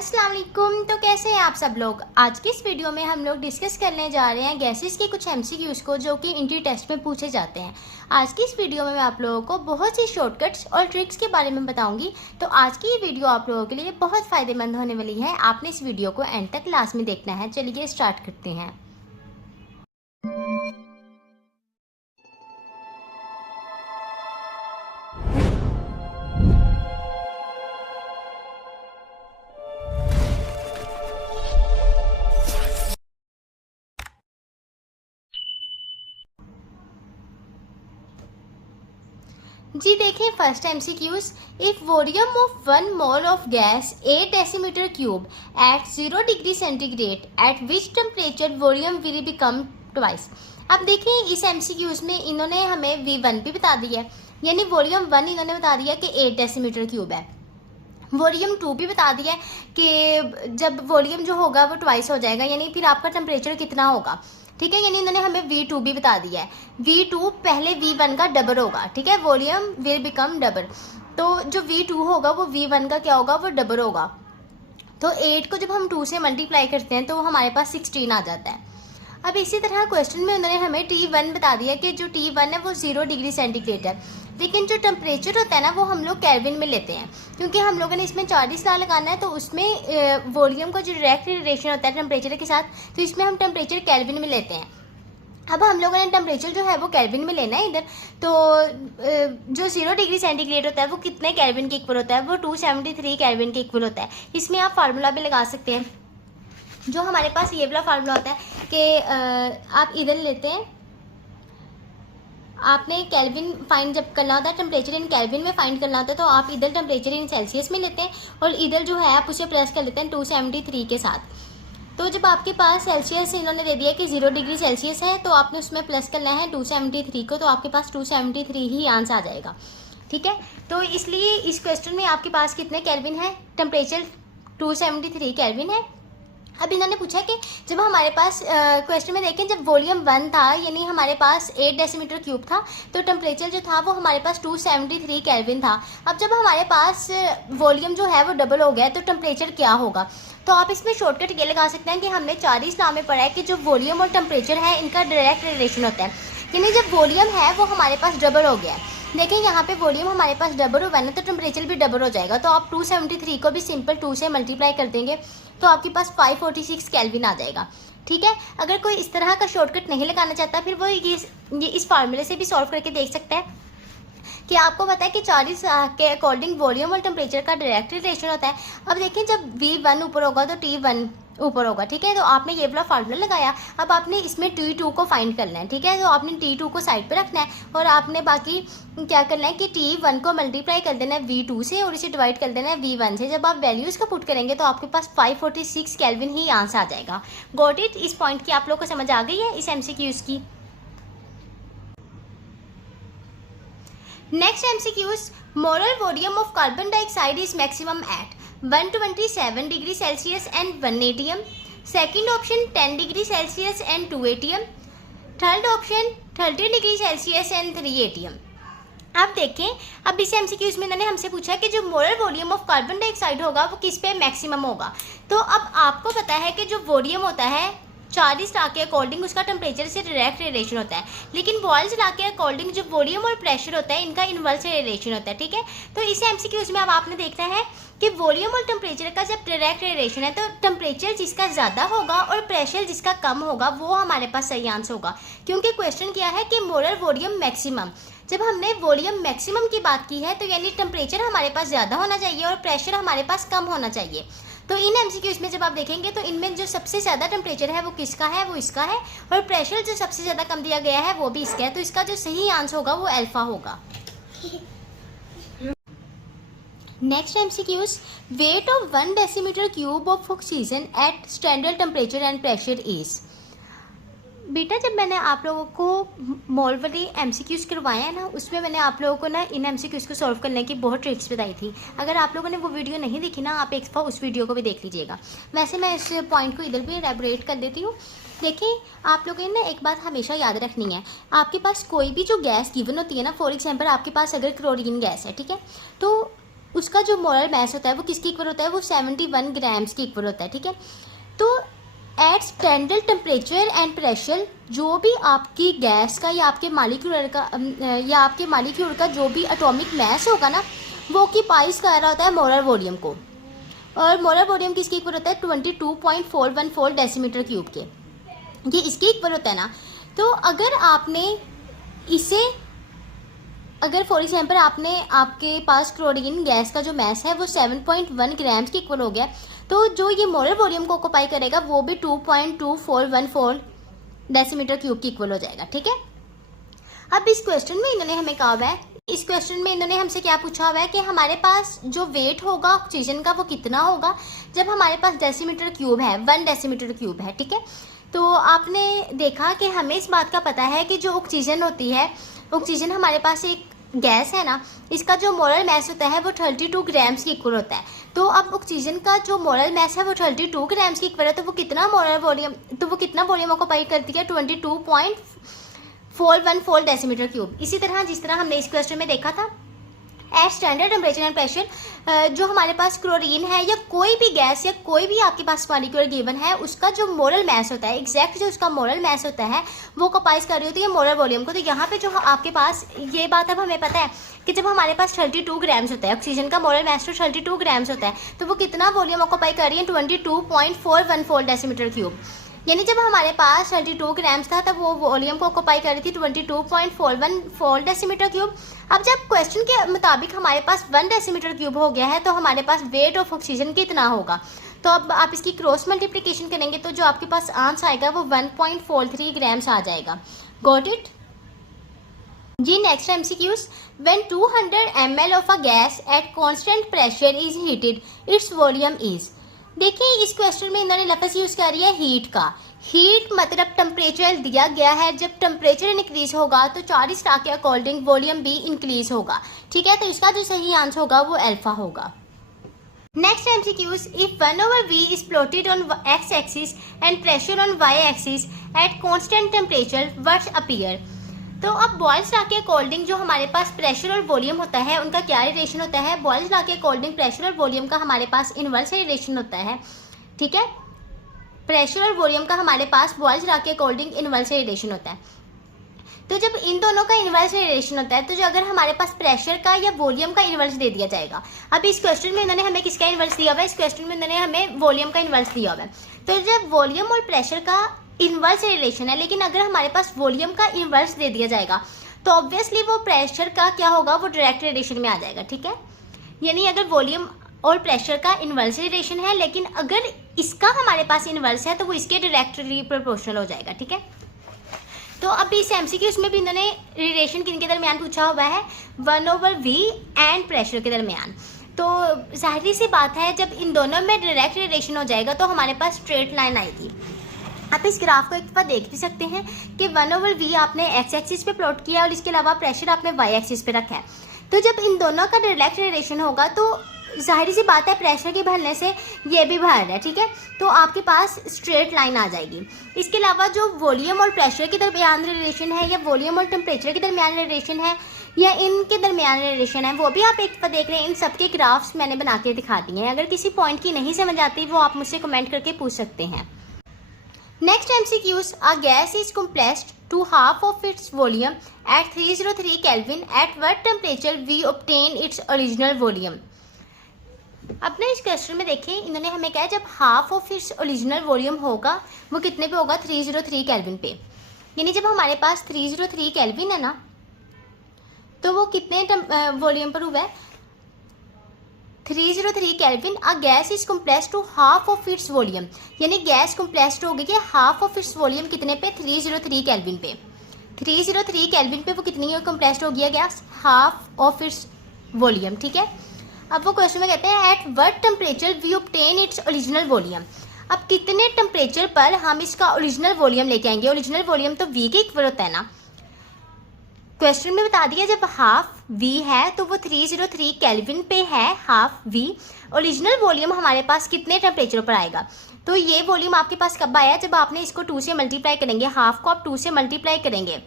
अस्सलाम वालेकुम। तो कैसे हैं आप सब लोग। आज की इस वीडियो में हम लोग डिस्कस करने जा रहे हैं गैसेस के कुछ एमसीक्यूज़ को जो कि इंट्री टेस्ट में पूछे जाते हैं। आज की इस वीडियो में मैं आप लोगों को बहुत सी शॉर्टकट्स और ट्रिक्स के बारे में बताऊंगी। तो आज की ये वीडियो आप लोगों के लिए बहुत फ़ायदेमंद होने वाली है। आपने इस वीडियो को एंड तक लाजमी देखना है। चलिए स्टार्ट करते हैं। जी देखिए, first MCQs. If volume of 1 mole of gas 8 decimetre cube at 0 degree centigrade at which temperature volume will become twice. अब देखिए, इस एमसीक्यूज में इन्होंने हमें V1 भी बता दिया है, यानी वॉल्यूम 1 इन्होंने बता दिया कि 8 डेसीमीटर क्यूब है। वॉल्यूम 2 भी बता दिया है कि जब वॉल्यूम जो होगा वो ट्वाइस हो जाएगा, यानी फिर आपका टेम्परेचर कितना होगा। ठीक है, यानी इन्होंने हमें V2 भी बता दिया है। V2 पहले V1 का डबल होगा। ठीक है, वॉल्यूम विल बिकम डबल। तो जो V2 होगा वो V1 का क्या होगा, वो डबल होगा। तो 8 को जब हम 2 से मल्टीप्लाई करते हैं तो हमारे पास 16 आ जाता है। अब इसी तरह क्वेश्चन में उन्होंने हमें T1 बता दिया कि जो T1 है वो 0 डिग्री सेंटीग्रेड है, लेकिन जो टेम्परेचर होता है ना वो हम लोग केल्विन में लेते हैं, क्योंकि हम लोगों ने इसमें 40 ला लगाना है। तो उसमें वॉल्यूम का जो डायरेक्ट रिलेशन होता है टेम्परेचर के साथ, तो इसमें हम टेम्परेचर केल्विन में लेते हैं। अब हम लोगों ने टेम्परेचर जो है वो केल्विन में लेना है इधर। तो जो 0 डिग्री सेंटीग्रेड होता है वो कितने केल्विन के इक्वल होता है, वो 273 केल्विन के इक्वल होता है। इसमें आप फार्मूला भी लगा सकते हैं। जो हमारे पास ये वाला फार्मूला होता है कि आप इधर लेते हैं, आपने केल्विन फाइंड जब करना होता है, टेम्परेचर इन केल्विन में फाइंड करना होता है, तो आप इधर टेम्परेचर इन सेल्सियस में लेते हैं और इधर जो है आप उसे प्लस कर लेते हैं 273 के साथ। तो जब आपके पास सेल्सियस इन्होंने दे दिया कि 0 डिग्री सेल्सियस है, तो आपने उसमें प्लस करना है 273 को, तो आपके पास 273 ही आंसर आ जाएगा। ठीक है, तो इसलिए इस क्वेश्चन में आपके पास कितने केल्विन है, टेम्परेचर 273 केल्विन है। अब इन्होंने पूछा कि जब हमारे पास क्वेश्चन में देखें, जब वॉल्यूम 1 था यानी हमारे पास 8 डेसीमीटर क्यूब था, तो टेम्परेचर जो था वो हमारे पास 273 केल्विन था। अब जब हमारे पास वॉल्यूम जो है वो डबल हो गया तो टेम्परेचर क्या होगा। तो आप इसमें शॉर्टकट ये लगा सकते हैं कि हमने 40 लॉ में पढ़ा है कि जो वॉल्यूम और टेम्परेचर है इनका डायरेक्ट रिलेशन होता है, यानी जब वॉल्यूम है वो हमारे पास डबल हो गया है। देखिए यहाँ पे वॉल्यूम हमारे पास डबल हुआ ना, तो टेम्परेचर भी डबल हो जाएगा। तो आप 273 को भी सिंपल 2 से मल्टीप्लाई कर देंगे तो आपके पास 546 केल्विन आ जाएगा। ठीक है, अगर कोई इस तरह का शॉर्टकट नहीं लगाना चाहता, फिर वो ये इस फार्मूले से भी सॉल्व करके देख सकता है कि आपको पता है कि 40 के अकॉर्डिंग वॉल्यूम और टेम्परेचर का डायरेक्ट रिलेशन होता है। अब देखिए, जब V1 ऊपर होगा तो T1 ऊपर होगा। ठीक है, तो आपने ये वाला फार्मूला लगाया। अब आपने इसमें T2 को फाइंड करना है। ठीक है, तो आपने T2 को साइड पे रखना है और आपने बाकी क्या करना है कि T1 को मल्टीप्लाई कर देना है V2 से और इसे डिवाइड कर देना है V1 से। जब आप वैल्यूज़ को पुट करेंगे तो आपके पास 546 केल्विन ही आंसर आ जाएगा। Got it. इस पॉइंट की आप लोग को समझ आ गई है इस MCQs की। Next MCQs. Molar volume of carbon dioxide is maximum at 127 degree Celsius and 1 atm. Second option 10 degree Celsius and 2 atm. Third option 30 degree Celsius and 3 atm. आप देखें, अब इस MCQs में इन्होंने हमसे पूछा कि जो molar volume of carbon dioxide होगा वो किस पे मैक्सिमम होगा। तो अब आपको पता है कि जो वॉल्यूम होता है 40 ला के अकॉर्डिंग उसका टेम्परेचर से डायरेक्ट रिलेशन होता है, लेकिन बॉयल्स ला के अकॉर्डिंग जो वॉल्यूम और प्रेशर होता है इनका इनवर्स रिलेशन होता है। ठीक है, तो इस MCQs में अब आपने देखना है कि वॉल्यूम और टेम्परेचर का जब डायरेक्ट रिलेशन है तो टेम्परेचर जिसका ज़्यादा होगा और प्रेशर जिसका कम होगा वो हमारे पास सही आंसर होगा, क्योंकि क्वेश्चन क्या है कि मोलर वॉल्यूम मैक्सिमम। जब हमने वॉल्यूम मैक्सिमम की बात की है तो यानी टेम्परेचर हमारे पास ज़्यादा होना चाहिए और प्रेशर हमारे पास कम होना चाहिए। तो इन MCQs में जब आप देखेंगे तो इनमें जो सबसे ज़्यादा टेम्परेचर है वो किसका है, वो इसका है, और प्रेशर जो सबसे ज़्यादा कम दिया गया है वो भी इसका है। तो इसका जो सही आंसर होगा वो अल्फा होगा। Next MCQs. Weight of 1 decimetre cube of oxygen at standard temperature and pressure is. बेटा, जब मैंने आप लोगों को मोल वाली MCQs करवाया है ना, उसमें मैंने आप लोगों को ना इन MCQs को सॉल्व करने की बहुत ट्रिक्स बताई थी। अगर आप लोगों ने वो वीडियो नहीं देखी ना, आप एक बार उस वीडियो को भी देख लीजिएगा। वैसे मैं इस पॉइंट को इधर भी एलैबोरेट कर देती हूँ। देखिए, आप लोगों ने ना एक बात हमेशा याद रखनी है, आपके पास कोई भी जो गैस गिवन होती है ना, फॉर एग्जाम्पल आपके पास अगर क्लोरीन गैस है, ठीक है, तो उसका जो मोलर मास होता है वो किसके इक्वल होता है, वो 71 ग्राम्स के इक्वल होता है, ठीक है। तो at standard temperature and pressure जो भी आपकी गैस का या आपके मालिक्यूल का जो भी एटॉमिक मास होगा ना, वो ऑक्यूपाइज कर रहा होता है मोलर वॉल्यूम को, और मोलर वॉल्यूम किसके इक्वल होता है 22.414 डेसीमीटर क्यूब के, ये इसके इक्वल होता है ना। तो अगर आपने इसे, अगर फॉर एग्जाम्पल आपके पास क्लोरीन गैस का जो मास है वो 7.1 ग्राम्स के इक्वल हो गया, तो जो ये मोलर वॉल्यूम को ऑक्यूपाई करेगा वो भी 2.2414 डेसीमीटर क्यूब की इक्वल हो जाएगा, ठीक है। अब इस क्वेश्चन में इन्होंने हमें कहा हुआ है, इस क्वेश्चन में इन्होंने हमसे क्या पूछा हुआ है कि हमारे पास जो वेट होगा ऑक्सीजन का वो कितना होगा जब हमारे पास डेसीमीटर क्यूब है, 1 डेसीमीटर क्यूब है, ठीक है। तो आपने देखा कि हमें इस बात का पता है कि जो ऑक्सीजन होती है, ऑक्सीजन हमारे पास एक गैस है ना, इसका जो मोलर मास होता है वो 32 ग्राम्स के इक्वल होता है। तो अब ऑक्सीजन का जो मोलर मास है वो 32 ग्राम्स के इक्वल है, तो वो कितना वॉल्यूम ऑक्यूपाई करती है 22.414 डेसीमीटर क्यूब। इसी तरह जिस तरह हमने इस क्वेश्चन में देखा था, at standard temperature and pressure जो हमारे पास क्लोरीन है या कोई भी गैस या कोई भी आपके पास मॉलिक्यूल गिवन है, उसका जो मोलर मास होता है, एग्जैक्ट जो उसका मोलर मास होता है वो ऑक्यूपाइज कर रही होती है मोलर वॉल्यूम को। तो यहाँ पे जो आपके पास ये बात अब हमें पता है कि जब हमारे पास 32 ग्राम्स होता है, ऑक्सीजन का मोलर मास तो 32 ग्राम्स होता है, तो वो कितना वॉल्यूम ऑक्यूपाई कर रही है 22.414 डेसीमीटर क्यूब। यानी जब हमारे पास 32 ग्राम्स था तब वो वॉल्यूम को ऑक्यूपाई कर रही थी 22.414 डेसीमीटर क्यूब। अब जब क्वेश्चन के मुताबिक हमारे पास 1 डेसीमीटर क्यूब हो गया है, तो हमारे पास वेट ऑफ ऑक्सीजन कितना होगा। तो अब आप इसकी क्रॉस मल्टीप्लिकेशन करेंगे तो जो आपके पास आंसर आएगा वो 1.43 ग्राम्स आ जाएगा। गॉट इट जी। Next MCQs, when 200 ml of a gas at constant pressure is heated its volume is. देखिए इस क्वेश्चन में इन्होंने लफ्ज़ यूज़ कर रही है हीट का। हीट मतलब टेम्परेचर दिया गया है, जब टेम्परेचर इंक्रीज होगा तो 40 के अकॉर्डिंग वॉल्यूम भी इंक्रीज होगा, ठीक है। तो इसका जो सही आंसर होगा वो अल्फा होगा। Next MCQs, if 1/v is plotted on x axis and pressure on y axis at constant temperature what appear. तो अब बॉयल्स लॉ के अकॉर्डिंग जो हमारे पास प्रेशर और वॉल्यूम होता है उनका क्या रिलेशन होता है। बॉयल्स लॉ के अकॉर्डिंग प्रेशर और वॉल्यूम का हमारे पास इनवर्स रिलेशन होता है, ठीक है। प्रेशर और वॉल्यूम का हमारे पास बॉयल्स लॉ के अकॉर्डिंग इनवर्स रिलेशन होता है। तो जब इन दोनों का इनवर्स रिलेशन होता है, तो जो अगर हमारे पास प्रेशर का या वॉल्यूम का इनवर्स दे दिया जाएगा, अब इस क्वेश्चन में इन्होंने हमें किसका इनवर्स दिया हुआ है, इस क्वेश्चन में इन्होंने हमें वॉल्यूम का इनवर्स दिया हुआ है। तो जब वॉल्यूम और प्रेशर का इनवर्स रिलेशन है, लेकिन अगर हमारे पास वॉल्यूम का इनवर्स दे दिया जाएगा तो ऑब्वियसली वो प्रेशर का क्या होगा, वो डायरेक्ट रिलेशन में आ जाएगा, ठीक है। यानी अगर वॉल्यूम और प्रेशर का इनवर्स रिलेशन है, लेकिन अगर इसका हमारे पास इनवर्स है तो वो इसके डायरेक्टली प्रोपोर्शनल हो जाएगा, ठीक है। तो अब इस MCQ में भी इन्होंने रिलेशन किन के दरमियान पूछा हुआ है, 1/v एंड प्रेशर के दरमियान। तो जाहिर सी बात है जब इन दोनों में डायरेक्ट रिलेशन हो जाएगा तो हमारे पास स्ट्रेट लाइन आएगी। आप इस ग्राफ को एक बार देख भी सकते हैं कि 1/v आपने x एक्सिस पे प्लॉट किया और इसके अलावा प्रेशर आपने y एक्सिस पे रखा है। तो जब इन दोनों का डायरेक्ट रिलेशन होगा तो जाहिर सी बात है प्रेशर के बढ़ने से ये भी बढ़ रहा है, ठीक है। तो आपके पास स्ट्रेट लाइन आ जाएगी। इसके अलावा जो वॉल्यूम और प्रेशर के दरमियान रिलेशन है या वॉल्यूम और टेम्परेचर के दरमियान रिलेशन है या इनके दरमियान रिलेशन है, वो भी आप एक बार देख रहे हैं। इन सबके ग्राफ्स मैंने बना के दिखा दिए हैं। अगर किसी पॉइंट की नहीं समझ आती वो आप मुझसे कमेंट करके पूछ सकते हैं। Next MCQs, a gas is compressed to half of its volume at 303 Kelvin. At what temperature we obtain its original volume? अब ना इस क्वेश्चन में देखें इन्होंने हमें कहा जब half of it's original volume होगा वो कितने पे होगा, 303 केल्विन पे। यानी जब हमारे पास 303 केल्विन है ना, तो वो कितने वॉल्यूम पर हुआ है, 303 kelvin. A gas is compressed to half of its volume, यानी गैस कंप्रेस्ड हो गई कि हाफ ऑफ इट्स वॉल्यूम कितने पे, 303 केल्विन पे। 303 केल्विन पे वो कितनी कंप्रेस्ड हो गया gas, half of its volume, ठीक है। अब वो क्वेश्चन में कहते हैं at what temperature we obtain its original volume. अब कितने टेम्परेचर पर हम इसका ओरिजिनल वॉल्यूम लेके आएंगे। ओरिजिनल वॉल्यूम तो v के इक्वल होता है ना, क्वेश्चन में बता दिया जब हाफ v है तो वो 303 केल्विन पे है हाफ v। ओरिजिनल वॉल्यूम हमारे पास कितने टेम्परेचर पर आएगा, तो ये वॉल्यूम आपके पास कब आया, जब आपने इसको 2 से मल्टीप्लाई करेंगे, हाफ को आप 2 से मल्टीप्लाई करेंगे,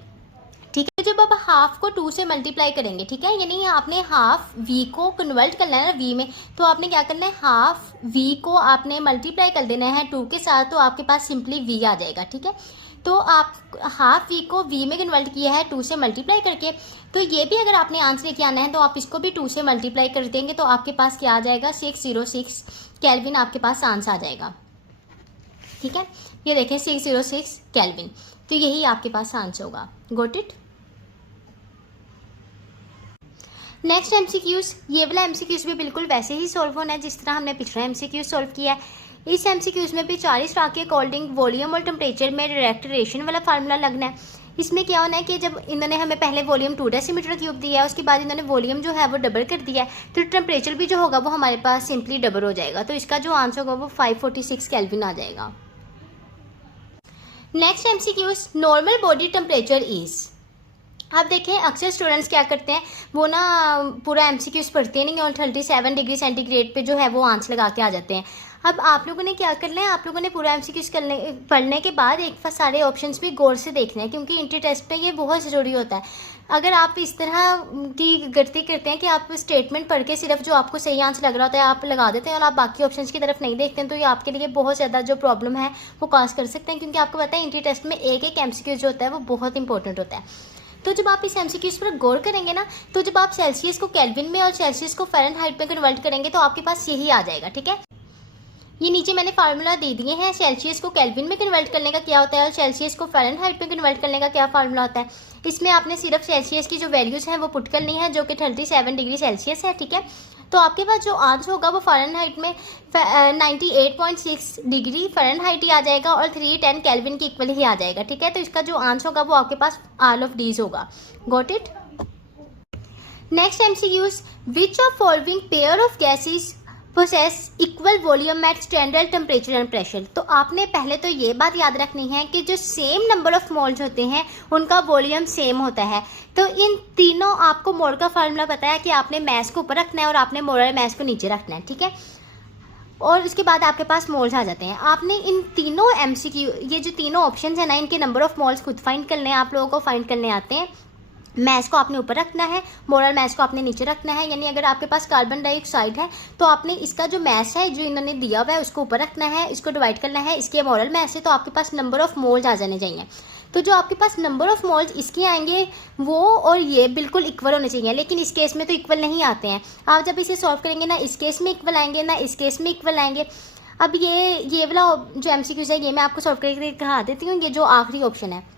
ठीक है। जो जब आप हाफ को 2 से मल्टीप्लाई करेंगे, ठीक है, यानी आपने हाफ v को कन्वर्ट करना है ना v में, तो आपने क्या करना है, हाफ v को आपने मल्टीप्लाई कर देना है 2 के साथ, तो आपके पास सिंपली v आ जाएगा, ठीक है। तो आप हाफ v को v में कन्वर्ट किया है 2 से मल्टीप्लाई करके, तो ये भी अगर आपने आंसर लेके आना है तो आप इसको भी 2 से मल्टीप्लाई कर देंगे, तो आपके पास क्या आ जाएगा, 606 केल्विन आपके पास आंसर आ जाएगा, ठीक है। ये देखें 606 केल्विन, तो यही आपके पास आंसर होगा। Got it. नेक्स्ट एमसीक्यूज, ये वाला एमसीक्यूज भी बिल्कुल वैसे ही सॉल्व होना है जिस तरह हमने पिछला एमसीक्यूज सॉल्व किया है। इस एमसीक्यूज में भी 4 स्टार के अकॉर्डिंग वॉल्यूम और टेम्परेचर में डायरेक्ट रिलेशन वाला फार्मूला लगना है। इसमें क्या होना है कि जब इन्होंने हमें पहले वॉल्यूम 2 डेसीमीटर क्यूब दिया है, उसके बाद इन्होंने वॉल्यूम जो है वो डबल कर दिया है, तो टेम्परेचर भी जो होगा वो हमारे पास सिंपली डबल हो जाएगा, तो इसका जो आंसर होगा वो 546 केल्विन आ जाएगा। Next MCQs, normal body temperature is. आप देखें अक्सर स्टूडेंट्स क्या करते हैं, वो ना पूरा एमसीक्यूज पढ़ते नहीं और 37 डिग्री सेंटीग्रेड पे जो है वो आंसर लगा के आ जाते हैं। अब आप लोगों ने क्या करना है, आप लोगों ने पूरा एमसीक्यूज पढ़ने के बाद एक बार सारे ऑप्शंस भी गौर से देखने हैं, क्योंकि इंट्री टेस्ट में ये बहुत ज़रूरी होता है। अगर आप इस तरह की गलती करते हैं कि आप स्टेटमेंट पढ़ के सिर्फ जो आपको सही आंसर लग रहा होता है आप लगा देते हैं और आप बाकी ऑप्शंस की तरफ नहीं देखते हैं, तो ये आपके लिए बहुत ज़्यादा जो प्रॉब्लम है वो कॉज कर सकते हैं, क्योंकि आपको पता है इंट्री टेस्ट में एक एक एमसीक्यूज जो होता है वो बहुत इंपॉर्टेंट होता है। तो जब आप इस एमसीक्यूज पर गौर करेंगे ना, तो जब आप सेल्सियस को केल्विन में और सेल्सियस को फ़ारेनहाइट में कन्वर्ट करेंगे तो आपके पास यही आ जाएगा, ठीक है। ये नीचे मैंने फार्मूला दे दिए हैं, सेल्सियस को केल्विन में कन्वर्ट करने का क्या होता है और सेल्सियस को फ़ारेनहाइट में कन्वर्ट करने का क्या फार्मूला होता है। इसमें आपने सिर्फ सेल्सियस की जो वैल्यूज़ हैं वो पुट करनी है, जो कि 37 डिग्री सेल्सियस है, ठीक है। तो आपके पास जो आंसर होगा वो फ़ारेनहाइट में 98.6 डिग्री फ़ारेनहाइट ही आ जाएगा और 310 केल्विन के इक्वल ही आ जाएगा, ठीक है। तो इसका जो आंसर होगा वो आपके पास ऑल ऑफ डीज होगा। Got it. Next MCQs, which of following pair of gases possess equal volume at standard temperature and pressure. तो आपने पहले तो ये बात याद रखनी है कि जो सेम नंबर ऑफ मोल्स होते हैं उनका वॉल्यूम सेम होता है। तो इन तीनों, आपको मोल का फार्मूला पता है कि आपने मैस को ऊपर रखना है और आपने मोलर मैस को नीचे रखना है, ठीक है। और उसके बाद आपके पास मोल्स आ जाते हैं। आपने इन तीनों एमसीक्यू, ये जो तीनों ऑप्शन है ना, इनके नंबर ऑफ मोल्स खुद फाइंड करने हैं, आप लोगों को फाइंड करने आते हैं। मैस को आपने ऊपर रखना है, मोलर मैस को आपने नीचे रखना है। यानी अगर आपके पास कार्बन डाइऑक्साइड है तो आपने इसका जो मैस है जो इन्होंने दिया हुआ है उसको ऊपर रखना है, इसको डिवाइड करना है, इसके मोलर मैस है, तो आपके पास नंबर ऑफ मोल्स आ जाने चाहिए। तो जो आपके पास नंबर ऑफ मोल्स इसके आएंगे वो और ये बिल्कुल इक्वल होने चाहिए, लेकिन इस केस में तो इक्वल नहीं आते हैं। आप जब इसे सॉल्व करेंगे ना इस केस में इक्वल आएंगे ना इस केस में इक्वल आएंगे। अब ये वाला जो एमसीक्यूज है ये मैं आपको सॉल्व करके दिखा देती हूँ। ये जो आखिरी ऑप्शन है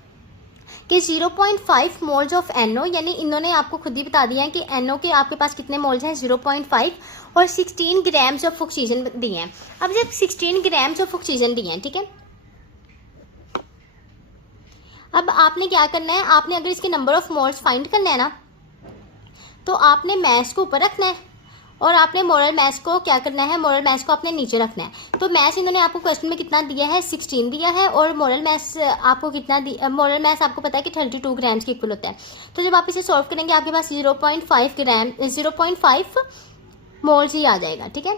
कि 0.5 मोल्स ऑफ NO, यानी इन्होंने आपको खुद ही बता दिया है कि NO के आपके पास कितने मोल्स हैं, 0.5, और 16 ग्राम्स ऑफ ऑक्सीजन दिए हैं। अब जब 16 ग्राम्स ऑफ ऑक्सीजन दिए हैं, ठीक है, अब आपने क्या करना है, आपने अगर इसके नंबर ऑफ मोल्स फाइंड करना है ना, तो आपने मैस को ऊपर रखना है और आपने मोलर मैस को क्या करना है, मोलर मैस को आपने नीचे रखना है। तो मैस इन्होंने आपको क्वेश्चन में कितना दिया है, 16 दिया है, और मोलर मैस आपको कितना मोलर मैस आपको पता है कि 32 ग्राम्स के इक्वल होता है। तो जब आप इसे सॉल्व करेंगे आपके पास 0.5 मोल्स ही आ जाएगा, ठीक है।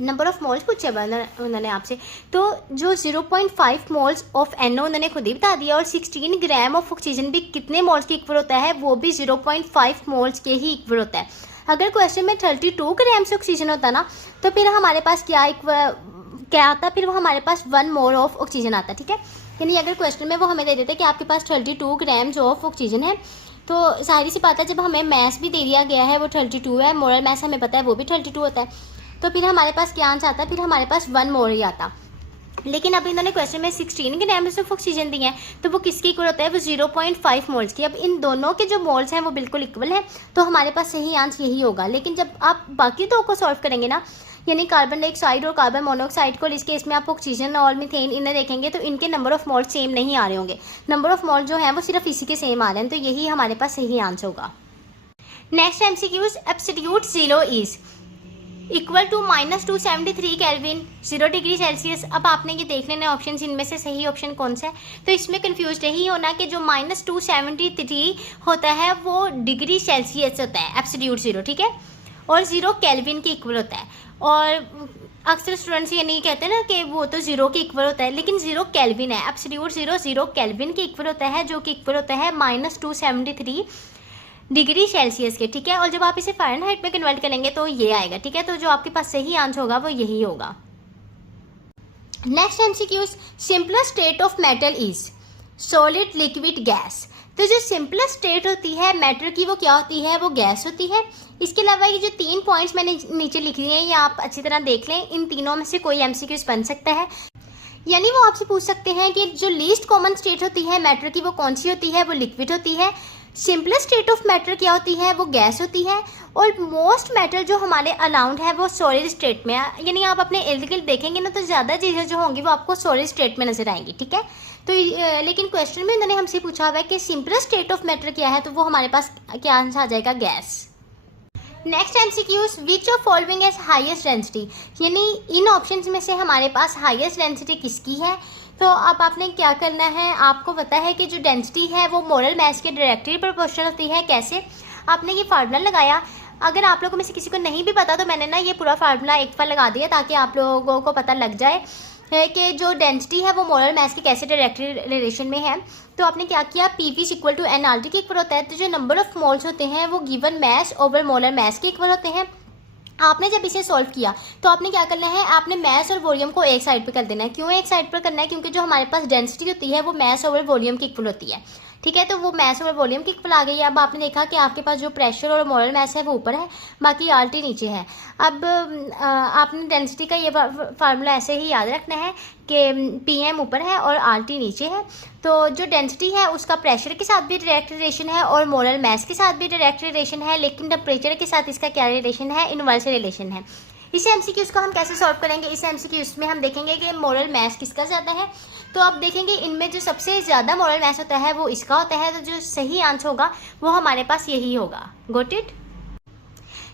नंबर ऑफ मोल्स पूछे उन्होंने आपसे, तो जो 0.5 मोल्स ऑफ NO उन्होंने खुद ही बता दिया, और 16 ग्राम ऑफ ऑक्सीजन भी कितने मोल्स के इक्वल होता है, वो भी 0.5 मोल्स के ही इक्वल होता है। अगर क्वेश्चन में 32 ग्राम से ऑक्सीजन होता ना, तो फिर हमारे पास क्या आता, फिर वो हमारे पास 1 मोल ऑफ ऑक्सीजन आता, ठीक है। यानी अगर क्वेश्चन में वो हमें दे देते कि आपके पास 32 ग्राम्स ऑफ ऑक्सीजन है, तो सारी सी बात है, जब हमें मैस भी दे दिया गया है वो 32 है, मोलर मैस हमें पता है वो भी 32 होता है, तो फिर हमारे पास क्या आंसर आता है, फिर हमारे पास 1 मोल ही आता। लेकिन अब इन्होंने क्वेश्चन में 16 ग्राम्स ऑफ ऑक्सीजन दिए हैं, तो वो किसकी इक्वल होता है, वो 0.5 मोल्स की। अब इन दोनों के जो मोल्स हैं वो बिल्कुल इक्वल है, तो हमारे पास सही आंसर यही होगा। लेकिन जब आप बाकी दो को सॉल्व करेंगे ना, यानी कार्बन डाइऑक्साइड और कार्बन मोनोऑक्साइड को, इस केस में आप ऑक्सीजन और मीथेन इन्हें देखेंगे तो इनके नंबर ऑफ मोल्स सेम नहीं आ रहे होंगे, नंबर ऑफ मोल्स जो हैं वो सिर्फ इसी के सेम आ रहे हैं, तो यही हमारे पास सही आंसर होगा। Next MCQs, absolute zero is equal to -273 kelvin 0 degree Celsius. अब आपने ये देख लेना ऑप्शन, इनमें से सही ऑप्शन कौन सा है। तो इसमें कंफ्यूज नहीं होना कि जो -273 होता है वो डिग्री सेल्सियस होता है एब्सोल्यूट जीरो, ठीक है, और 0 केल्विन के इक्वल होता है। और अक्सर स्टूडेंट्स ये नहीं कहते ना कि वो तो जीरो के इक्वल होता है, लेकिन जीरो केल्विन है। एब्सोल्यूट जीरो जीरो केल्विन के इक्वल होता है, जो कि इक्वल होता है -273 डिग्री सेल्सियस के, ठीक है। और जब आप इसे फ़ारेनहाइट में कन्वर्ट करेंगे तो ये आएगा, ठीक है। तो जो आपके पास सही आंसर होगा वो यही होगा। Next MCQs, simplest state of metal is solid, liquid, gas. तो जो सिंपलेस्ट स्टेट होती है मैटर की वो क्या होती है, वो गैस होती है। इसके अलावा ये जो 3 पॉइंट्स मैंने नीचे लिख दिए हैं ये आप अच्छी तरह देख लें, इन तीनों में से कोई एमसीक्यूज बन सकता है। यानी वो आपसे पूछ सकते हैं कि जो लीस्ट कॉमन स्टेट होती है मैटर की वो कौन सी होती है, वो लिक्विड होती है। सिंपलेस्ट स्टेट ऑफ मैटर क्या होती है, वो गैस होती है। और मोस्ट मैटर जो हमारे अराउंड है वो सॉलिड स्टेट में है। यानी आप अपने इर्द गिर्द देखेंगे ना तो ज़्यादा चीज़ें जो होंगी वो आपको सॉलिड स्टेट में नजर आएंगी, ठीक है। तो लेकिन क्वेश्चन में उन्होंने हमसे पूछा हुआ है कि सिंपलेस्ट स्टेट ऑफ मैटर क्या है, तो वो हमारे पास क्या आंसर आ जाएगा, gas. Next MCQs, which of following has highest density. यानी इन ऑप्शंस में से हमारे पास हाईएस्ट डेंसिटी किसकी है। तो अब आपने क्या करना है, आपको पता है कि जो डेंसिटी है वो मोलर मास के डायरेक्टली प्रोपोर्शनल होती है। कैसे, आपने ये फार्मूला लगाया। अगर आप लोगों में से किसी को नहीं भी पता तो मैंने ना ये पूरा फार्मूला एक बार लगा दिया ताकि आप लोगों को पता लग जाए कि जो डेंसिटी है वो मोलर मास के कैसे डायरेक्टली रिलेशन में है। तो आपने क्या किया, पीवी इक्वल टू एनआरटी के इक्वल होता है। तो जो नंबर ऑफ मोल्स होते हैं वो given mass over molar mass के इक्वल होते हैं। आपने जब इसे सॉल्व किया तो आपने क्या करना है, आपने मास और वॉल्यूम को एक साइड पे कर देना है। क्यों एक साइड पर करना है, क्योंकि जो हमारे पास डेंसिटी होती है वो मास ओवर वॉल्यूम की इक्वल होती है, ठीक है। तो वो मास ओवर वॉल्यूम की इक्वल आ गई है। अब आपने देखा कि आपके पास जो प्रेशर और मोलर मास है वो ऊपर है, बाकी आरटी नीचे है। अब आपने डेंसिटी का ये फार्मूला ऐसे ही याद रखना है कि पीएम ऊपर है और आरटी नीचे है। तो जो डेंसिटी है उसका प्रेशर के साथ भी डायरेक्ट रिलेशन है और मोलर मास के साथ भी डायरेक्ट रिलेशन है, लेकिन टेम्परेचर के साथ इसका क्या रिलेशन है, इनवर्स रिलेशन है। इस एमसीक्यूज को हम कैसे सॉल्व करेंगे, इस एमसीक्यूज में हम देखेंगे कि मोलर मास किसका ज़्यादा है। तो आप देखेंगे इनमें जो सबसे ज़्यादा मोलर मास होता है वो इसका होता है। तो जो सही आंसर होगा वो हमारे पास यही होगा। Got it.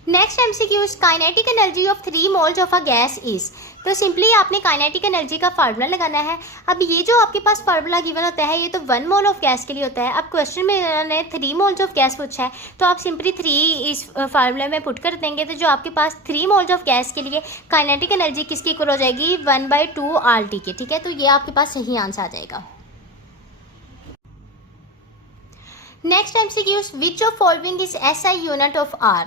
Next MCQs, kinetic energy of 3 moles of a gas is. तो सिंपली आपने काइनेटिक एनर्जी का फार्मूला लगाना है। अब ये जो आपके पास फार्मूला गिवन होता है ये तो 1 मोल ऑफ गैस के लिए होता है। अब क्वेश्चन में इन्होंने 3 मोल्स ऑफ गैस पूछा है तो आप सिंपली 3 इस फार्मूले में पुट कर देंगे। तो जो आपके पास 3 मोल्स ऑफ गैस के लिए काइनेटिक एनर्जी किसकी इक्वल हो जाएगी, 1/2 RT की, ठीक है। तो ये आपके पास सही आंसर आ जाएगा। Next MCQs, which of following is SI unit of R।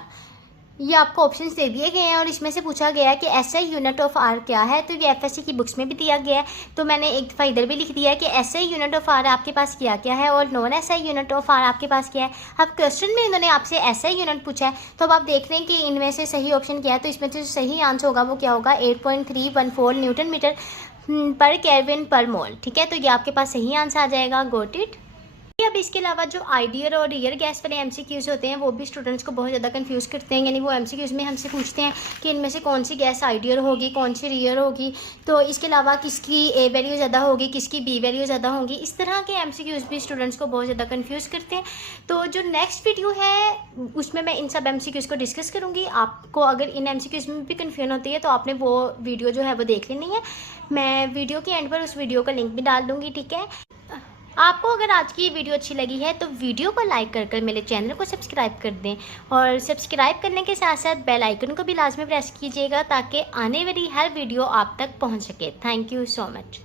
ये आपको ऑप्शंस दे दिए गए हैं और इसमें से पूछा गया है कि SI यूनिट ऑफ R क्या है। तो ये FSC की बुक्स में भी दिया गया है, तो मैंने एक दफ़ा इधर भी लिख दिया है कि SI यूनिट ऑफ R आपके पास क्या क्या है और non SI unit of R आपके पास क्या है। अब क्वेश्चन में इन्होंने आपसे SI यूनिट पूछा है तो अब आप देख रहे हैं कि इनमें से सही ऑप्शन क्या है। तो इसमें जो सही आंसर होगा वो क्या होगा, 8.314 न्यूटन मीटर पर केल्विन पर मोल, ठीक है। तो ये आपके पास सही आंसर आ जाएगा। Got it. अब इसके अलावा जो आइडियल और रियल गैस वाले एमसीक्यूज होते हैं वो भी स्टूडेंट्स को बहुत ज़्यादा कंफ्यूज करते हैं। यानी वो एमसीक्यूज में हमसे पूछते हैं कि इनमें से कौन सी गैस आइडियल होगी, कौन सी रियल होगी। तो इसके अलावा किसकी ए वैल्यू ज़्यादा होगी, किसकी बी वैल्यू ज़्यादा होगी। इस तरह के एमसीक्यूज भी स्टूडेंट्स को बहुत ज़्यादा कन्फ्यूज़ करते हैं। तो जो नेक्स्ट वीडियो है उसमें मैं इन सब एमसीक्यूज को डिस्कस करूँगी। आपको अगर इन एमसीक्यूज में भी कन्फ्यूजन होती है तो आपने वो वीडियो जो है वो देख लेनी है। मैं वीडियो के एंड पर उस वीडियो का लिंक भी डाल दूँगी, ठीक है। आपको अगर आज की ये वीडियो अच्छी लगी है तो वीडियो को लाइक कर मेरे चैनल को सब्सक्राइब कर दें और सब्सक्राइब करने के साथ साथ बेल आइकन को भी लाजमी प्रेस कीजिएगा ताकि आने वाली हर वीडियो आप तक पहुंच सके। Thank you so much.